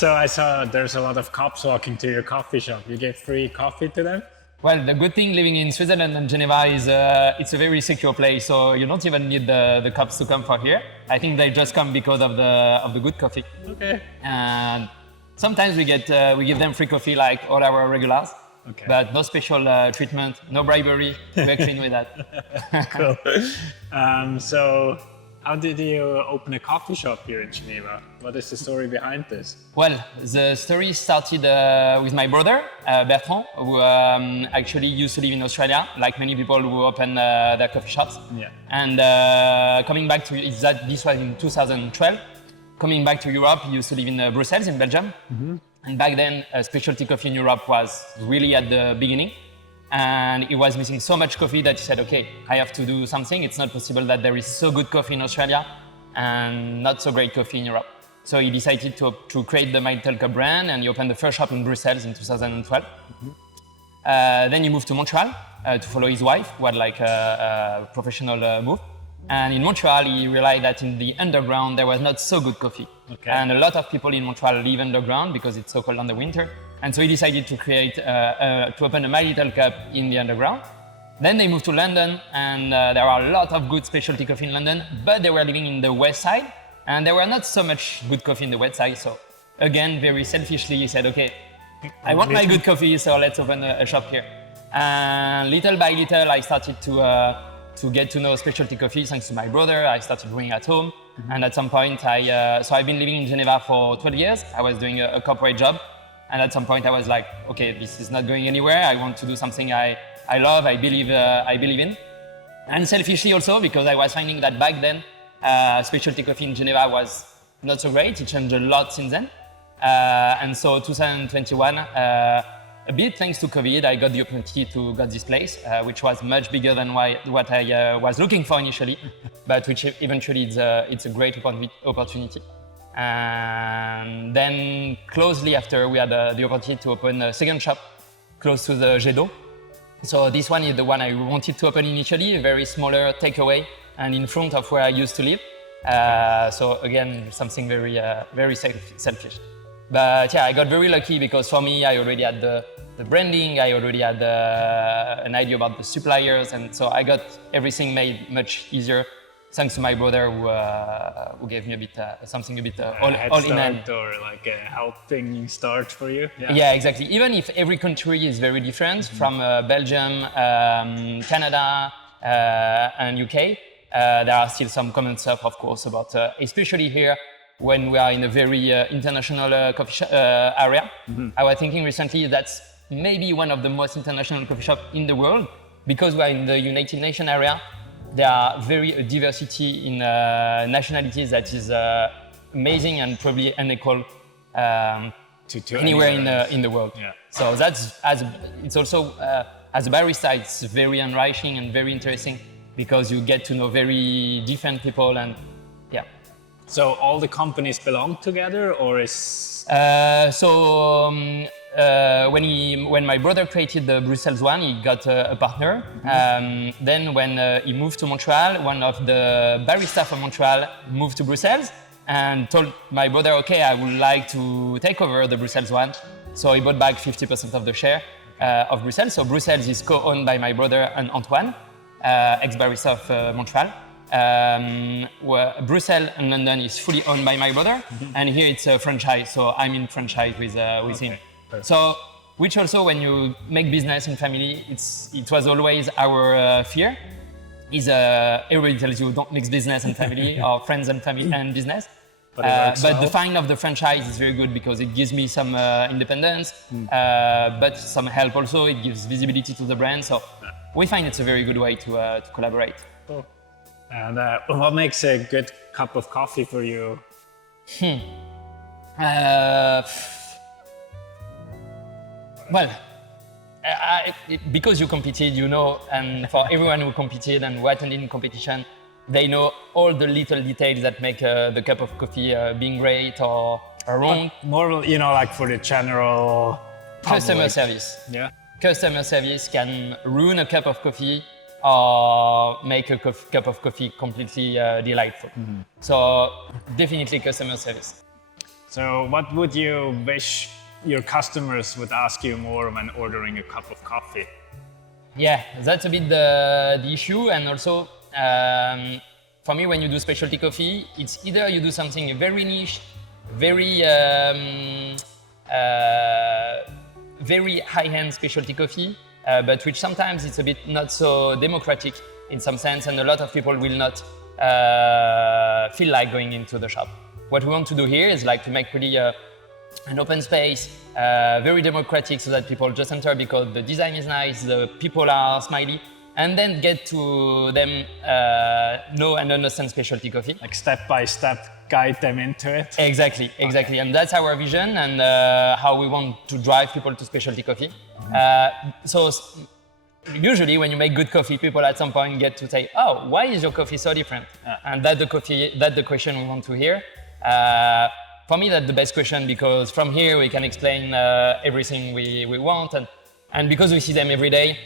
So I saw there's a lot of cops walking to your coffee shop. You gave free coffee to them? Well, the good thing living in Switzerland and Geneva is it's a very secure place, so you don't even need the cops to come for here. I think they just come because of the good coffee. Okay. And sometimes we give them free coffee like all our regulars, Okay. but no special treatment, no bribery. We're clean with that. Cool. So how did you open a coffee shop here in Geneva? What is the story behind this? Well, the story started with my brother, Bertrand, who actually used to live in Australia, like many people who open their coffee shops. Yeah. And coming back to this was in 2012. Coming back to Europe, he used to live in Brussels, in Belgium. Mm-hmm. And back then, specialty coffee in Europe was really at the beginning. And he was missing so much coffee that he said, okay, I have to do something. It's not possible that there is so good coffee in Australia and not so great coffee in Europe. So he decided to create the My Little Cup brand, and he opened the first shop in Brussels in 2012. Mm-hmm. Then he moved to Montreal to follow his wife, who had like a professional move. And in Montreal, he realized that in the underground, there was not so good coffee. Okay. And a lot of people in Montreal live underground because it's so cold in the winter. And so he decided to to open a My Little Cup in the underground. Then they moved to London, and there are a lot of good specialty coffee in London, but they were living in the west side, and there were not so much good coffee in the west side. So again, very selfishly, he said, okay, I want my good coffee, so let's open a shop here. And little by little, I started to get to know specialty coffee thanks to my brother. I started brewing at home. Mm-hmm. And at some point, so I've been living in Geneva for 12 years. I was doing a corporate job. And at some point I was like, okay, this is not going anywhere. I want to do something I love, I believe in. And selfishly also, because I was finding that back then, specialty coffee in Geneva was not so great. It changed a lot since then. And so 2021, a bit thanks to COVID, I got the opportunity to get this place, which was much bigger than what I was looking for initially, but which eventually it's a great opportunity. And then closely after, we had the opportunity to open a second shop close to the Jet d'eau. So this one is the one I wanted to open initially, a very smaller takeaway and in front of where I used to live. So again, something very selfish. But yeah, I got very lucky because for me, I already had the branding, I already had an idea about the suppliers, and so I got everything made much easier. Thanks to my brother who gave me something a bit all in hand. Or like a helping start for you. Yeah, exactly. Even if every country is very different, from Belgium, Canada, and UK, there are still some common stuff, of course, about especially here when we are in a very international coffee area. Mm-hmm. I was thinking recently that's maybe one of the most international coffee shops in the world because we are in the United Nations area. There are very diversity in nationalities that is amazing and probably unequal anywhere in the world. Yeah. So it's also as a barista, it's very enriching and very interesting because you get to know very different people and yeah. So all the companies belong together, or is? When my brother created the Brussels one, he got a partner. Mm-hmm. Then when he moved to Montreal, one of the baristas from Montreal moved to Brussels and told my brother, okay, I would like to take over the Brussels one. So he bought back 50% of the share of Brussels. So Brussels is co-owned by my brother and Antoine, ex-barista of Montreal. Brussels and London is fully owned by my brother, mm-hmm. and here it's a franchise, so I'm in franchise with him. Perfect. So, which also when you make business in family, it was always our fear. Everybody tells you don't mix business and family or friends and family and business. But the find of the franchise is very good because it gives me some independence, but some help also. It gives visibility to the brand. So we find it's a very good way to collaborate. Cool. And what makes a good cup of coffee for you? Because you competed, you know, and for everyone who competed and who attended competition, they know all the little details that make the cup of coffee being great or wrong. But more, like for the general customer service. Yeah. Customer service can ruin a cup of coffee or make a cup of coffee completely delightful. Mm-hmm. So definitely customer service. So what would you wish your customers would ask you more when ordering a cup of coffee? Yeah, that's a bit the issue. And also, for me, when you do specialty coffee, it's either you do something very niche, very very high-end specialty coffee, but which sometimes it's a bit not so democratic in some sense, and a lot of people will not feel like going into the shop. What we want to do here is like to make really an open space, very democratic, so that people just enter because the design is nice, the people are smiley, and then get to them know and understand specialty coffee. Like step by step guide them into it? Exactly. And that's our vision and how we want to drive people to specialty coffee. So usually when you make good coffee, people at some point get to say, oh, why is your coffee so different? And that's the question we want to hear. For me, that's the best question, because from here we can explain everything we want, and because we see them every day,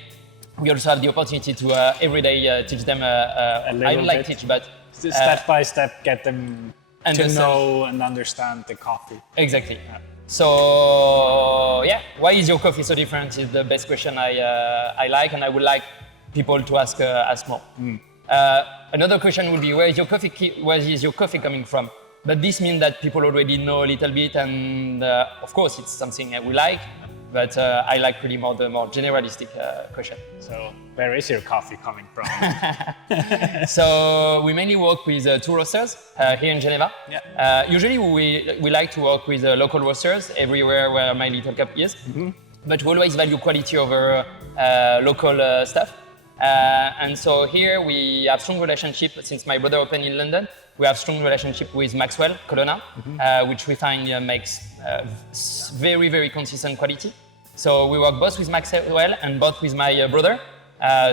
we also have the opportunity to every day teach them. I don't like teach, but step by step, get them to know and understand the coffee. Exactly. Yeah. So yeah, why is your coffee so different? Is the best question I like, and I would like people to ask more. Another question would be, where is your coffee coming from? But this means that people already know a little bit, and of course it's something we like, but I like really the more generalistic question. So where is your coffee coming from? So we mainly work with two roasters here in Geneva. Yeah. Usually we like to work with local roasters everywhere where My Little Cup is, but we always value quality over local stuff. And so here we have strong relationship since my brother opened in London. We have strong relationship with Maxwell Colonna, which we find makes very, very consistent quality. So we work both with Maxwell and both with my brother.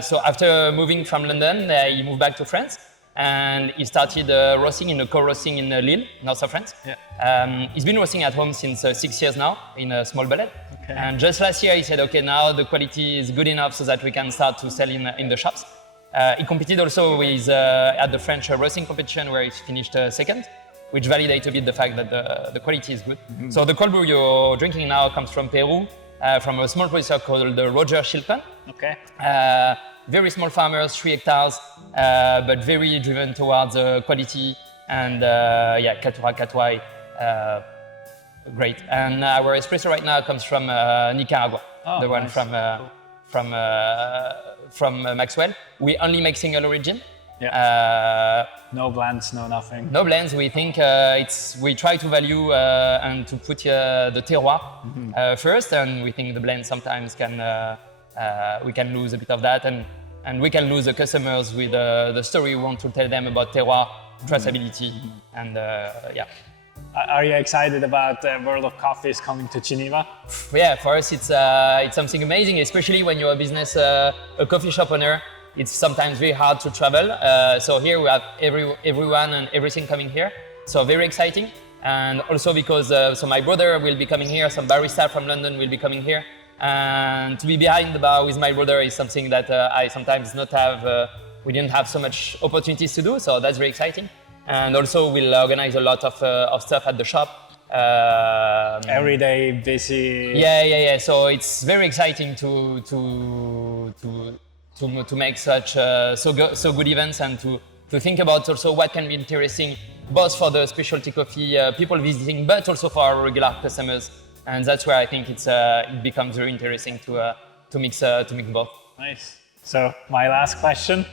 So after moving from London, he moved back to France and he started roasting in a co-roasting in Lille, north of France. Yeah. He's been roasting at home since 6 years now in a small bullet. Okay. And just last year he said, okay, now the quality is good enough so that we can start to sell in the shops. He competed also with at the French roasting competition where he finished second, which validates a bit the fact that the quality is good. So the cold brew you're drinking now comes from Peru, from a small producer called Roger Shilton. Okay. Very small farmers, 3 hectares, but very driven towards quality and Caturra Catuai, great. And our espresso right now comes from Nicaragua, the one from Maxwell. We only make single origin. Yeah. No blends, no nothing. No blends. We think we try to value and to put the terroir first, and we think the blend sometimes we can lose a bit of that, and we can lose the customers with the story we want to tell them about terroir, traceability, and yeah. Are you excited about the world of coffee is coming to Geneva? Yeah, for us it's something amazing, especially when you're a business, a coffee shop owner. It's sometimes very hard to travel. So here we have everyone and everything coming here. So very exciting. And also because so my brother will be coming here, some barista from London will be coming here. And to be behind the bar with my brother is something that I sometimes not have, we didn't have so much opportunities to do. So that's very exciting. And also we'll organize a lot of stuff at the shop. Every day busy. Yeah. So it's very exciting to make such so good events, and to think about also what can be interesting both for the specialty coffee people visiting, but also for our regular customers. And that's where I think it becomes very interesting to mix both. Nice. So my last question,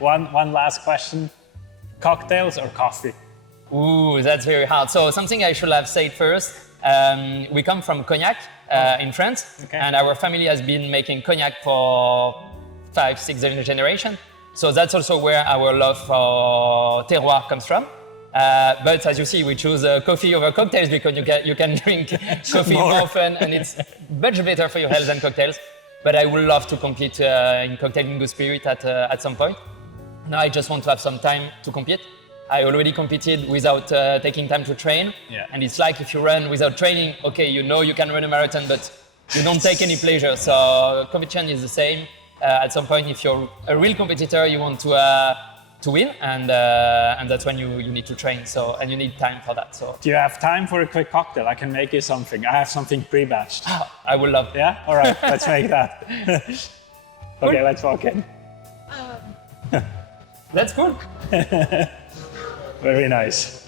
one last question. Cocktails or coffee? Ooh, that's very hard. So something I should have said first. We come from Cognac in France, and our family has been making Cognac for 5, 6 generations. So that's also where our love for terroir comes from. But as you see, we choose coffee over cocktails because you can drink coffee more often, and it's much better for your health than cocktails. But I would love to compete in cocktail in good spirit at some point. Now I just want to have some time to compete. I already competed without taking time to train. Yeah. And it's like if you run without training, okay, you know you can run a marathon, but you don't take any pleasure. So competition is the same. At some point, if you're a real competitor, you want to to win, and that's when you need to train. So, and you need time for that. So Do you have time for a quick cocktail? I can make you something. I have something pre-batched. I would love. Yeah? All right, let's make that. Okay, let's walk in. That's cool. Very nice.